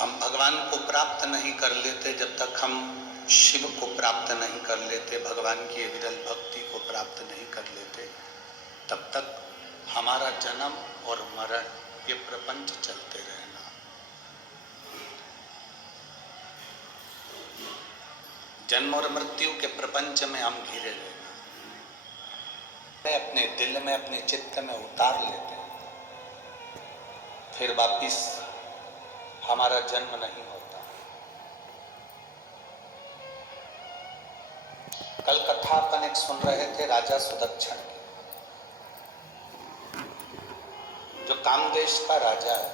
हम भगवान को प्राप्त नहीं कर लेते जब तक हम शिव को प्राप्त नहीं कर लेते, भगवान की विरल भक्ति को प्राप्त नहीं कर लेते, तब तक हमारा जन्म और मरण ये प्रपंच चलते रहना। जन्म और मृत्यु के प्रपंच में हम घिरे रहना, अपने दिल में अपने चित्त में उतार लेते हैं, फिर वापिस हमारा जन्म नहीं होता। कल कथा अपन एक सुन रहे थे राजा सुदक्षण की, जो कामदेश का राजा है,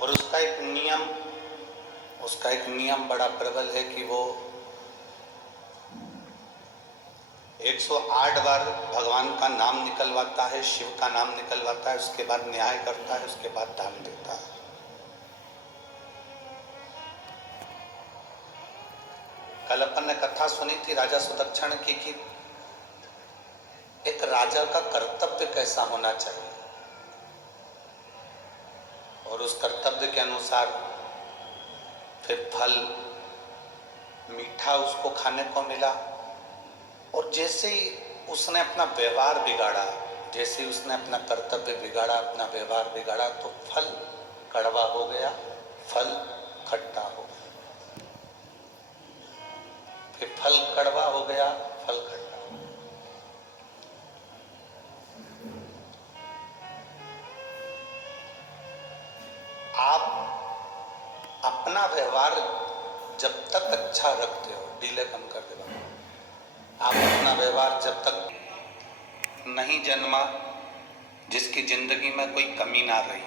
और उसका एक नियम बड़ा प्रबल है कि वो 108 बार भगवान का नाम निकलवाता है, शिव का नाम निकलवाता है, उसके बाद न्याय करता है, उसके बाद दान देता है। कल अपन ने कथा सुनी थी राजा सुदक्षण की कि एक राजा का कर्तव्य कैसा होना चाहिए, और उस कर्तव्य के अनुसार फिर फल मीठा उसको खाने को मिला। और जैसे ही उसने अपना व्यवहार बिगाड़ा, जैसे ही उसने अपना कर्तव्य बिगाड़ा, अपना व्यवहार बिगाड़ा, तो फल कड़वा हो गया, फल खट्टा हो गया, फिर फल कड़वा हो गया, फल खट्टा हो गया। आप अपना व्यवहार जब तक अच्छा रखते हो, डीले कम कर दे बाबा, आप अपना व्यवहार जब तक नहीं जन्मा जिसकी जिंदगी में कोई कमी ना रही हो,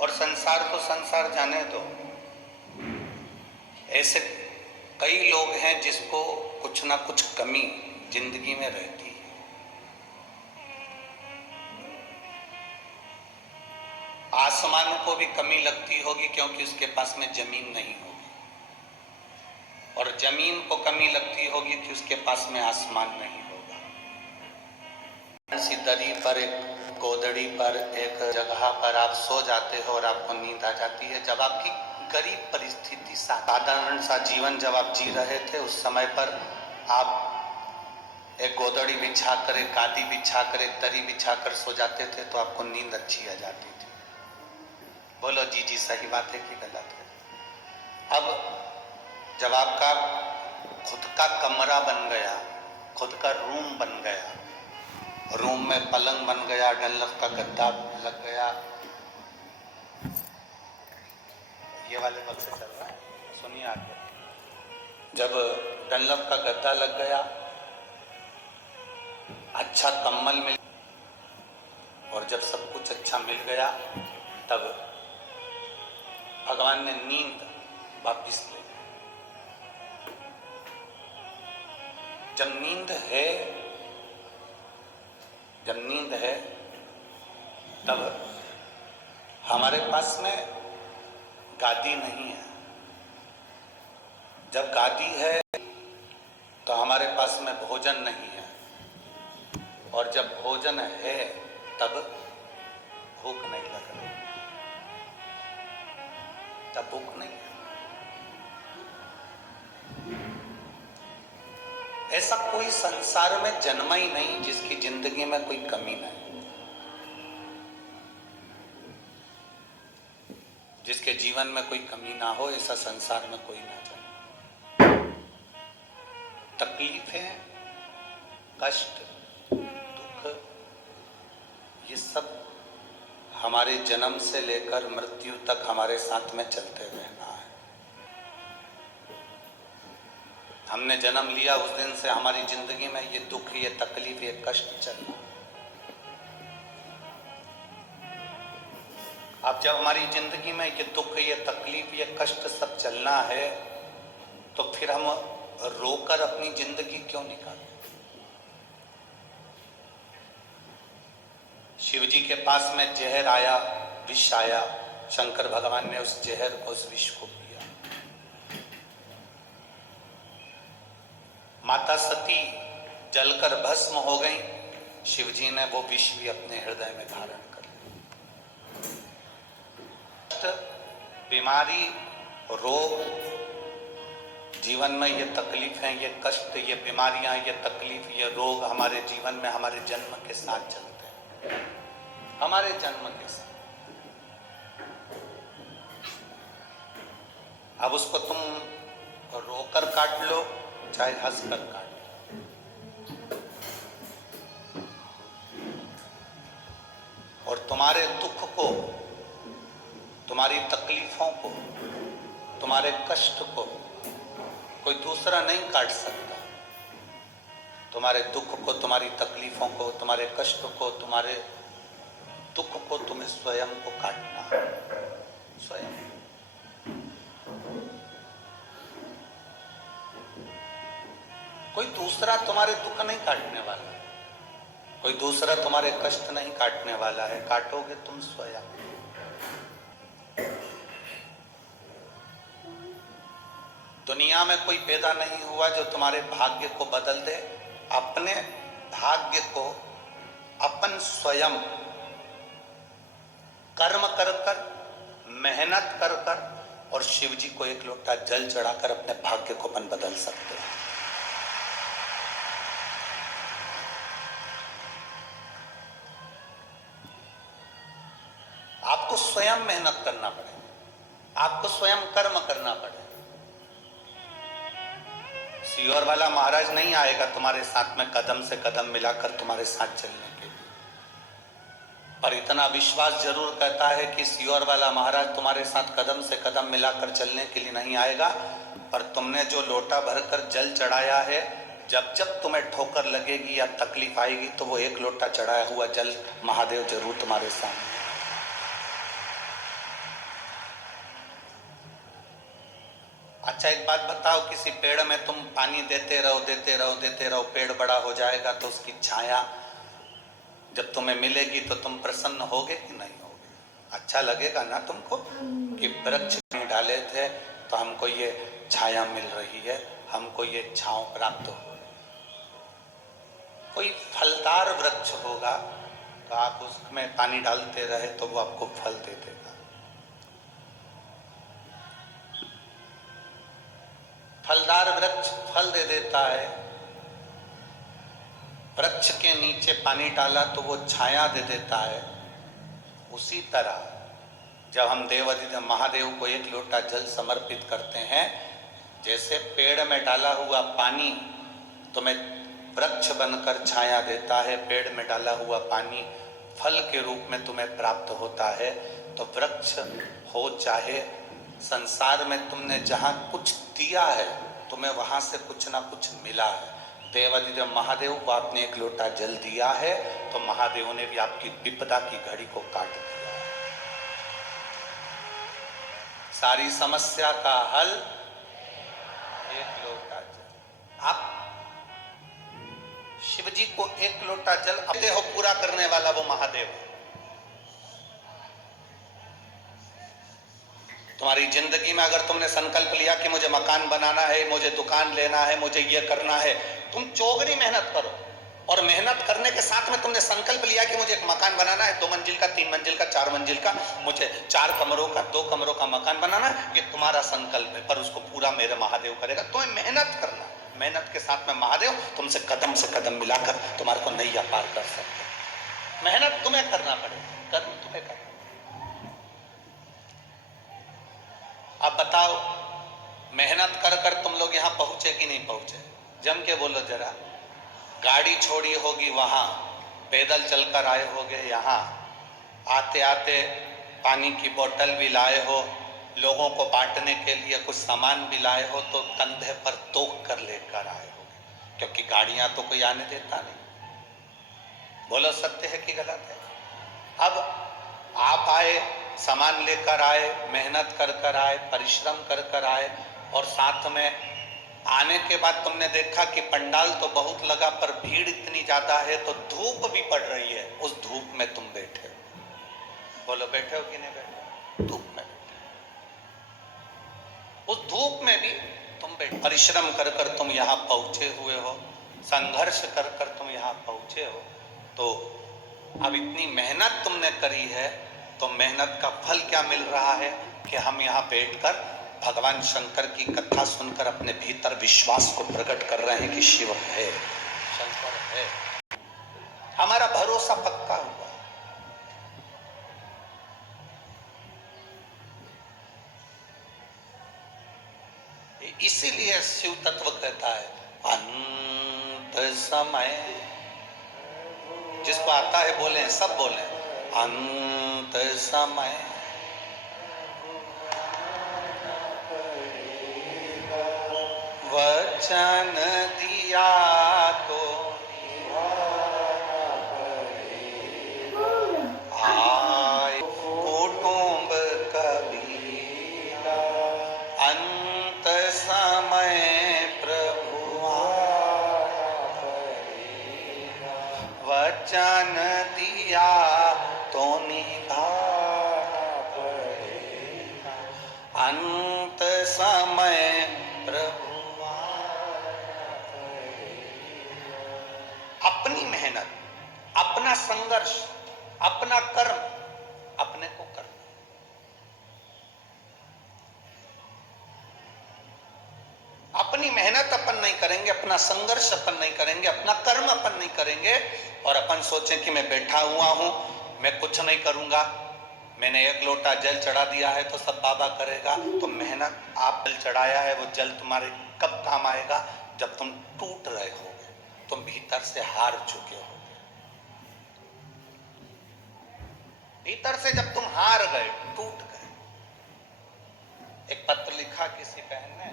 और संसार तो संसार जाने दो, ऐसे कई लोग हैं जिसको कुछ ना कुछ कमी जिंदगी में रहती है। आसमान को भी कमी लगती होगी क्योंकि उसके पास में जमीन नहीं होगी, और जमीन को कमी लगती होगी कि उसके पास में आसमान नहीं होगा। ऐसी दरी पर, एक गोदड़ी पर, एक जगह पर आप सो जाते हो और आपको नींद आ जाती है। जब आपकी गरीब परिस्थिति, साधारण सा जीवन जब आप जी रहे थे, उस समय पर आप एक गोदड़ी बिछाकर, एक गादी बिछाकर, एक दरी बिछाकर सो जाते थे तो आपको नींद अच्छी आ जाती थी। बोलो जी जी, सही बात है कि गलत है? अब जब आपका खुद का कमरा बन गया, खुद का रूम बन गया, रूम में पलंग बन गया, डनलप का गद्दा लग गया, ये वाले बल से चल रहा है, सुनिए आगे। जब डनलप का गद्दा लग गया, अच्छा कम्बल मिल, और जब सब कुछ अच्छा मिल गया, तब भगवान ने नींद वापिस ले। जब नींद है तब हमारे पास में गादी नहीं है। जब गादी है तो हमारे पास में भोजन नहीं है, और जब भोजन है तब भूख नहीं लग रही, तब भूख नहीं है। ऐसा कोई संसार में जन्मा ही नहीं जिसकी जिंदगी में कोई कमी नहीं, जिसके जीवन में कोई कमी ना हो, ऐसा संसार में कोई ना जन्मे। तकलीफें, कष्ट, दुख, ये सब हमारे जन्म से लेकर मृत्यु तक हमारे साथ में चलते रहना है। हमने जन्म लिया उस दिन से हमारी जिंदगी में ये दुख, ये तकलीफ, ये कष्ट चलना। अब जब हमारी जिंदगी में ये दुख, ये तकलीफ, ये कष्ट सब चलना है, तो फिर हम रोकर अपनी जिंदगी क्यों निकालें? शिव जी के पास में जहर आया, विष आया, शंकर भगवान ने उस जहर को, उस विष को पिया। माता सती जलकर भस्म हो गई, शिव जी ने वो विष भी अपने हृदय में धारण कर लिया। बीमारी, रोग, जीवन में ये तकलीफ है, ये कष्ट, ये बीमारियां, ये तकलीफ, ये रोग हमारे जीवन में हमारे जन्म के साथ चलते हैं, हमारे जन्म के साथ। अब उसको तुम रोकर काट लो चाहे हंसकर काट लो, और तुम्हारे दुख को, तुम्हारी तकलीफों को, तुम्हारे कष्ट को कोई दूसरा नहीं काट सकता। तुम्हारे दुख को, तुम्हारी तकलीफों को, तुम्हारे कष्ट को, तुम्हारे दुख को तुम्हें स्वयं को काटना है, स्वयं। कोई दूसरा तुम्हारे दुख नहीं काटने वाला, कोई दूसरा तुम्हारे कष्ट नहीं काटने वाला है, काटोगे तुम स्वयं। दुनिया में कोई पैदा नहीं हुआ जो तुम्हारे भाग्य को बदल दे। अपने भाग्य को अपन स्वयं कर्म कर कर, मेहनत कर कर, और शिव जी को एक लोटा जल चढ़ाकर अपने भाग्य को अपन बदल सकते हैं। आपको स्वयं मेहनत करना पड़ेगा, आपको स्वयं कर्म करना पड़ेगा। सियोर वाला महाराज नहीं आएगा तुम्हारे साथ में कदम से कदम मिलाकर तुम्हारे साथ चलने के लिए, पर इतना विश्वास जरूर कहता है कि सियोर वाला महाराज तुम्हारे साथ कदम से कदम मिलाकर चलने के लिए नहीं आएगा, पर तुमने जो लोटा भरकर जल चढ़ाया है, जब जब तुम्हें ठोकर लगेगी या तकलीफ आएगी तो वो एक लोटा चढ़ाया हुआ जल महादेव जरूर तुम्हारे सामने। अच्छा एक बात बताओ, किसी पेड़ में तुम पानी देते रहो देते रहो देते रहो, पेड़ बड़ा हो जाएगा तो उसकी छाया जब तुम्हें मिलेगी तो तुम प्रसन्न होगे कि नहीं होगे? अच्छा लगेगा ना तुमको कि वृक्ष नहीं डाले थे तो हमको ये छाया मिल रही है, हमको ये छांव प्राप्त हो। कोई फलदार वृक्ष होगा तो आप उसमें पानी डालते रहे तो वो आपको फल दे देगा। फलदार वृक्ष फल दे देता है, वृक्ष के नीचे पानी डाला तो वो छाया दे देता है। उसी तरह जब हम देवाधिदेव महादेव को एक लोटा जल समर्पित करते हैं, जैसे पेड़ में डाला हुआ पानी तुम्हें वृक्ष बनकर छाया देता है, पेड़ में डाला हुआ पानी फल के रूप में तुम्हें प्राप्त होता है, तो वृक्ष हो चाहे संसार में तुमने जहां कुछ दिया है तुम्हें वहां से कुछ ना कुछ मिला है। देवाधिदेव महादेव को आपने एक लोटा जल दिया है तो महादेव ने भी आपकी विपदा की घड़ी को काट दिया है। सारी समस्या का हल एक लोटा जल। आप शिव जी को एक लोटा जल अपने हो पूरा करने वाला वो महादेव है। तुम्हारी जिंदगी में अगर तुमने संकल्प लिया कि मुझे मकान बनाना है, मुझे दुकान लेना है, मुझे ये करना है, तुम चौगनी मेहनत करो, और मेहनत करने के साथ में तुमने संकल्प लिया कि मुझे एक मकान बनाना है, 2 मंजिल का, 3 मंजिल का, 4 मंजिल का, मुझे 4 कमरों का, 2 कमरों का मकान बनाना है, ये तुम्हारा संकल्प है, पर उसको पूरा मेरे महादेव करेगा। तुम्हें मेहनत करना, मेहनत के साथ में महादेव तुमसे कदम से कदम मिलाकर तुम्हारे को नैया पार कर सकते। मेहनत तुम्हें करना पड़ेगा, कर्म तुम्हें करना। अब बताओ, मेहनत कर कर तुम लोग यहाँ पहुंचे कि नहीं पहुंचे? जम के बोलो जरा। गाड़ी छोड़ी होगी वहां, पैदल चलकर आए होगे यहाँ, आते आते पानी की बोतल भी लाए हो, लोगों को बांटने के लिए कुछ सामान भी लाए हो, तो कंधे पर तोक कर लेकर आए होगे, क्योंकि गाड़ियां तो कोई आने देता नहीं। बोलो सत्य है कि गलत है? अब आप आए, सामान लेकर आए, मेहनत कर कर आए, परिश्रम कर कर आए, और साथ में आने के बाद तुमने देखा कि पंडाल तो बहुत लगा पर भीड़ इतनी ज्यादा है, तो धूप भी पड़ रही है, उस धूप में तुम बैठे हो। बोलो बैठे हो कि नहीं बैठे? धूप में बैठे। उस धूप में भी तुम परिश्रम कर कर तुम यहाँ पहुंचे हुए हो, संघर्ष कर कर तुम यहाँ पहुंचे हो, तो अब इतनी मेहनत तुमने करी है, तो मेहनत का फल क्या मिल रहा है कि हम यहाँ बैठकर भगवान शंकर की कथा सुनकर अपने भीतर विश्वास को प्रकट कर रहे हैं कि शिव है, शंकर है, हमारा भरोसा पक्का हुआ। इसीलिए शिव तत्व कहता है अंत समय, जिसको आता है बोले, सब बोले अंत समय वचन दिया तो आए कुटुंब कबीरा, अंत समय प्रभु वचन दिया तो निभाना पड़ेगा, अंत समय प्रभु अपनी मेहनत, अपना संघर्ष, अपना कर्म अपने को करना। अपनी मेहनत अपन नहीं करेंगे, अपना संघर्ष अपन नहीं करेंगे, अपना कर्म अपन नहीं करेंगे, और अपन सोचें कि मैं बैठा हुआ हूं, मैं कुछ नहीं करूंगा, मैंने एक लोटा जल चढ़ा दिया है तो सब बाबा करेगा। तो मेहनत आप जल चढ़ाया है, वो जल तुम्हारे कब काम आएगा? जब तुम टूट रहे होगे, तुम भीतर से हार चुके हो, भीतर से जब तुम हार गए, टूट गए। एक पत्र लिखा किसी बहन ने,